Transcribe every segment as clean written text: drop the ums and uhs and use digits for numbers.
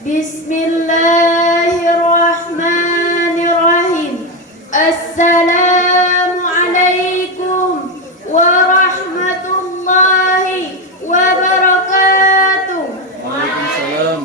Bismillahirrahmanirrahim. Assalamualaikum warahmatullahi wabarakatuh. Waalaikumsalam.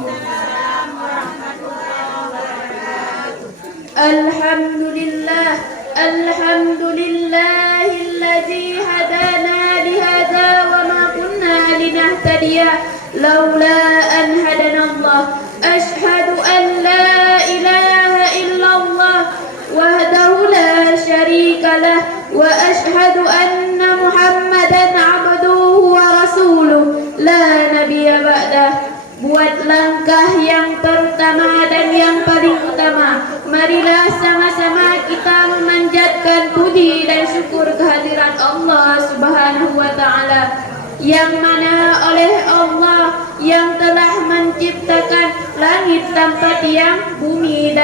Alhamdulillah, alhamdulillahilladzi hadana lihadza wa ma kunna linahtadiya laula an hadanallah. Ashhadu an la ilaha illallah wahdahu la syarika lah wa ashhadu anna Muhammadan abduhu wa rasuluh la nabiyya ba'dah. Buat langkah yang pertama dan yang paling utama, marilah sama-sama kita memanjatkan puji dan syukur kehadirat Allah Subhanahu wa Ta'ala, yang mana oleh Allah yang telah menciptakan langit tanpa tiang, bumi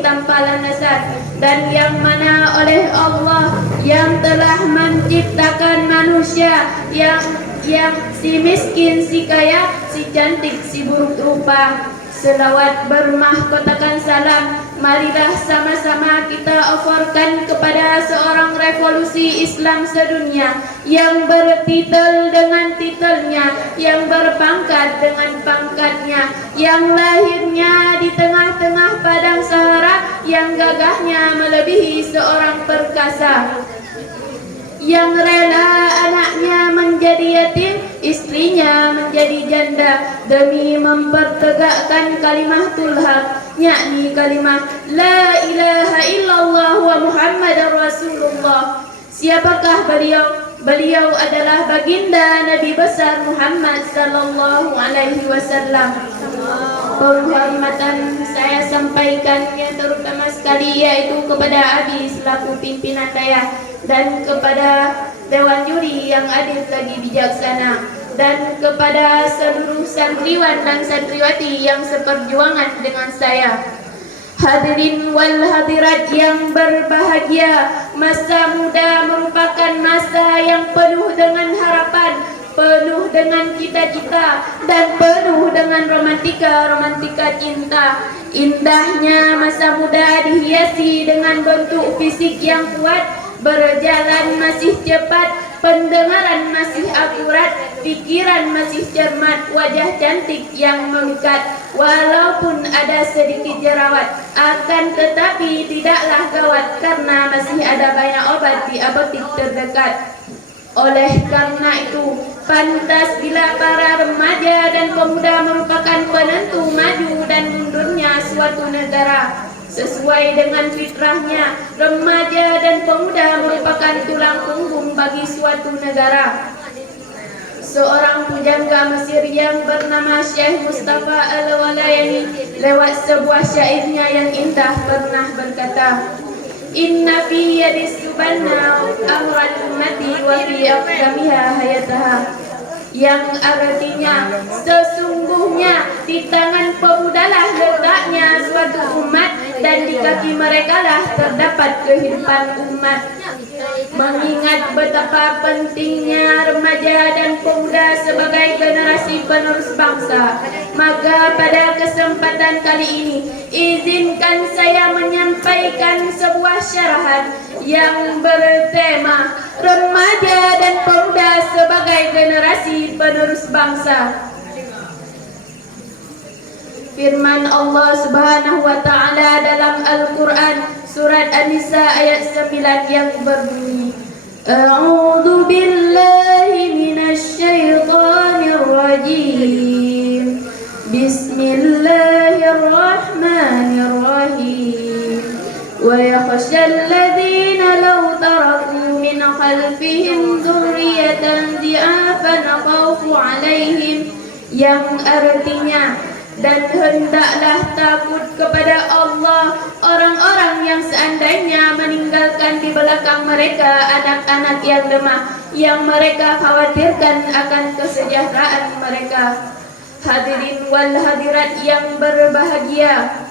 tanpa landasan, dan yang mana oleh Allah yang telah menciptakan manusia yang si miskin, si kaya, si cantik, si buruk rupa. Selawat bermahkotakan salam, marilah sama-sama kita oforkan kepada seorang revolusi Islam sedunia yang bertitel dengan titelnya, yang berpangkat dengan pangkatnya, yang lahirnya di tengah-tengah padang Sahara, yang gagahnya melebihi seorang perkasa, yang rela anaknya menjadi yatim, istrinya menjadi janda demi mempertegakkan kalimatul haq, yakni kalimat la ilaha illallah wa Muhammadar Rasulullah. Siapakah beliau? Beliau adalah baginda Nabi besar Muhammad sallallahu alaihi wasallam. Penghormatan saya sampaikan yang terutama sekali yaitu kepada Abi selaku pimpinan daya, dan kepada Dewan Juri yang adil lagi bijaksana, dan kepada seluruh santriwan dan santriwati yang seperjuangan dengan saya. Hadirin wal hadirat yang berbahagia, masa muda merupakan masa yang penuh dengan harapan, penuh dengan cita-cita, dan penuh dengan romantika cinta. Indahnya masa muda dihiasi dengan bentuk fisik yang kuat, berjalan masih cepat, pendengaran masih akurat, pikiran masih cermat, wajah cantik yang memikat. Walaupun ada sedikit jerawat, akan tetapi tidaklah gawat, karena masih ada banyak obat di apotek terdekat. Oleh karena itu, pantas bila para remaja dan pemuda merupakan penentu maju dan mundurnya suatu negara. Sesuai dengan fitrahnya, remaja dan pemuda merupakan tulang punggung bagi suatu negara. Seorang pujangga Mesir yang bernama Syekh Mustafa Al-Walayani lewat sebuah syairnya yang indah pernah berkata, Inna fi yadis subanna amral ummati wa fi aqdamiha hayataha, yang artinya sesungguhnya di tangan pemudalah letaknya suatu umat, dan di kaki mereka lah terdapat kehidupan umat. Mengingat betapa pentingnya remaja dan pemuda sebagai generasi penerus bangsa, maka pada kesempatan kali ini izinkan saya menyampaikan sebuah syarahan yang bertema remaja dan pemuda sebagai generasi penerus bangsa. Firman Allah Subhanahu wa Ta'ala dalam Al-Quran surat An-Nisa ayat 9 yang berbunyi, A'udzu billahi minasy syaithanir rajim. Bismillahirrahmanirrahim. Wa yakhshal ladzina law taraku min khalfihim dzurriyyatan dhi'afan khawfu 'alaihim, yang artinya, dan hendaklah takut kepada Allah orang-orang yang seandainya meninggalkan di belakang mereka anak-anak yang lemah, yang mereka khawatirkan akan kesejahteraan mereka. Hadirin wal hadirat yang berbahagia,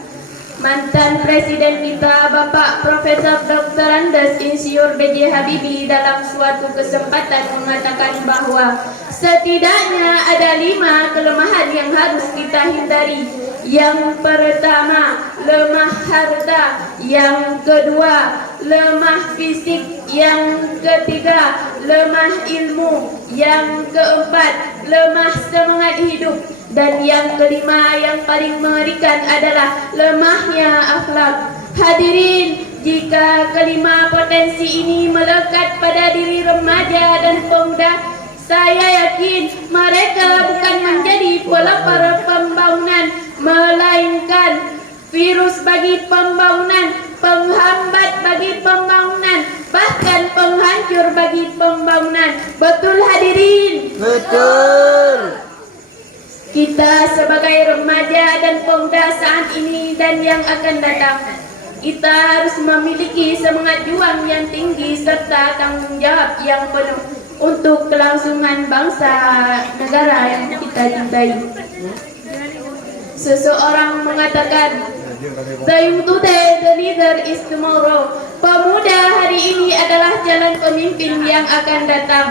Mantan Presiden kita Bapak Profesor Dr. Andes Insinyur B.J. Habibie dalam suatu kesempatan mengatakan bahwa setidaknya ada 5 kelemahan yang harus kita hindari. Yang pertama, lemah harta. Yang kedua, lemah fisik. Yang ketiga, lemah ilmu. Yang keempat, lemah semangat hidup. Dan yang kelima yang paling mengerikan adalah lemahnya akhlak. Hadirin, jika kelima potensi ini melekat pada diri remaja dan pemuda, saya yakin mereka bukan menjadi pelopor pembangunan, melainkan virus bagi pembangunan, penghambat bagi pembangunan, bahkan penghancur bagi pembangunan. Betul hadirin? Betul. Kita sebagai remaja dan pemuda saat ini dan yang akan datang, kita harus memiliki semangat juang yang tinggi serta tanggung jawab yang penuh untuk kelangsungan bangsa negara yang kita cintai. Seseorang mengatakan, "The youth today, the leader is tomorrow." Pemuda hari ini adalah jalan pemimpin yang akan datang.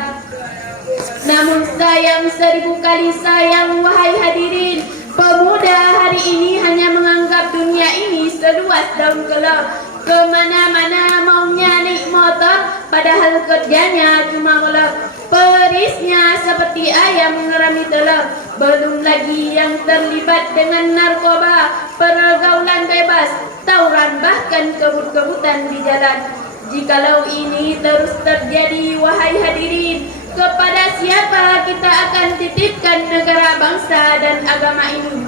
Namun sayang 1000 kali sayang wahai hadirin, pemuda hari ini hanya menganggap dunia ini seluas daun kelor. Kemana-mana maunya naik motor, padahal kerjanya cuma ngelor. Perisnya seperti ayam mengerami telur. Belum lagi yang terlibat dengan narkoba, pergaulan bebas, tawuran, bahkan kebut-kebutan di jalan. Jikalau ini terus terjadi wahai hadirin, kepada siapa kita akan titipkan negara, bangsa, dan agama ini?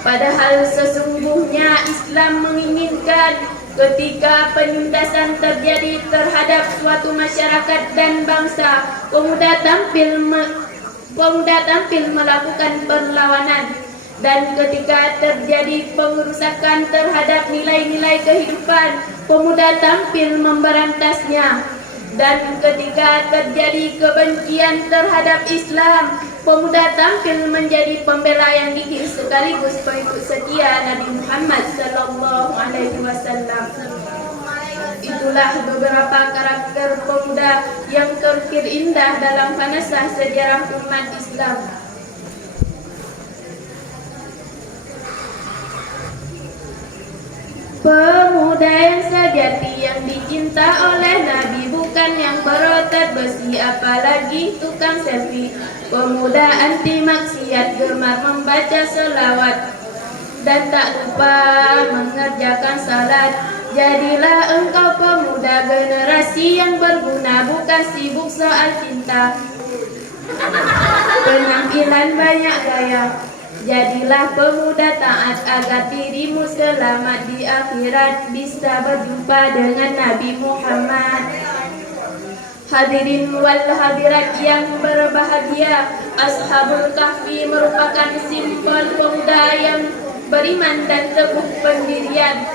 Padahal sesungguhnya Islam menginginkan ketika penindasan terjadi terhadap suatu masyarakat dan bangsa, pemuda tampil melakukan perlawanan. Dan ketika terjadi pengerusakan terhadap nilai-nilai kehidupan, pemuda tampil memberantasnya. Dan ketika terjadi kebencian terhadap Islam, pemuda tampil menjadi pembela yang gigih sekaligus pengikut setia Nabi Muhammad SAW. Itulah beberapa karakter pemuda yang terukir indah dalam panasah sejarah umat Islam. Pemuda yang sejati yang dicinta oleh Nabi, bukan yang berotot besi apalagi tukang selfie. Pemuda anti maksiat, gemar membaca selawat dan tak lupa mengerjakan salat. Jadilah engkau pemuda generasi yang berguna, bukan sibuk soal cinta, penampilan banyak gaya. Jadilah pemuda taat agar dirimu selamat di akhirat, bisa berjumpa dengan Nabi Muhammad. Hadirin wal hadirat yang berbahagia, Ashabul Kahfi merupakan simbol pemuda yang beriman dan teguh pendirian,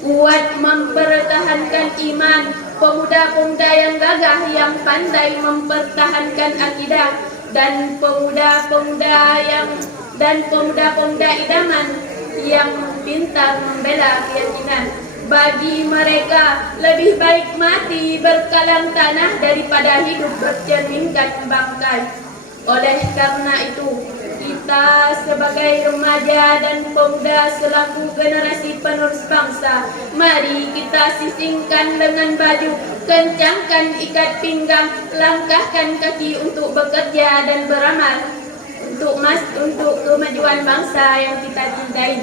kuat mempertahankan iman. Pemuda-pemuda yang gagah, yang pandai mempertahankan akidah, dan pemuda-pemuda idaman yang pintar membela keyakinan. Bagi mereka lebih baik mati berkalang tanah daripada hidup bercerminkan bangkai. Oleh karena itu, kita sebagai remaja dan pemuda selaku generasi penerus bangsa, mari kita sisingkan lengan baju, kencangkan ikat pinggang, langkahkan kaki untuk bekerja dan beramal untuk kemajuan bangsa yang kita cintai.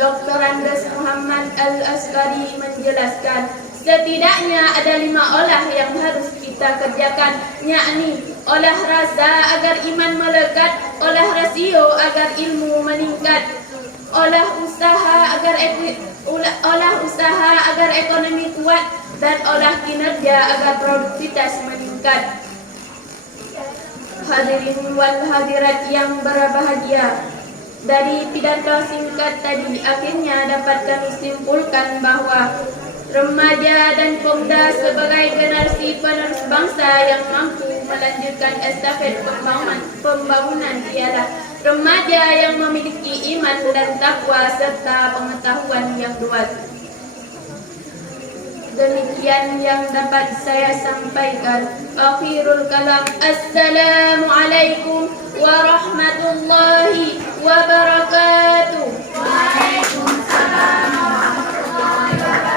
Dr. Andes Muhammad Al-Askari menjelaskan, setidaknya ada 5 olah yang harus kita kerjakan, yakni olah rasa agar iman melekat, olah rasio agar ilmu meningkat, olah usaha agar ekonomi kuat, dan olah kinerja agar produktivitas meningkat. Hadirin wal hadirat yang berbahagia, dari pidato singkat tadi akhirnya dapat kami simpulkan bahwa remaja dan pemuda sebagai generasi penerus bangsa yang mampu melanjutkan estafet pembangunan ialah remaja yang memiliki iman dan takwa serta pengetahuan yang luas. Demikian yang dapat saya sampaikan. Akhirul kalam. Assalamualaikum warahmatullahi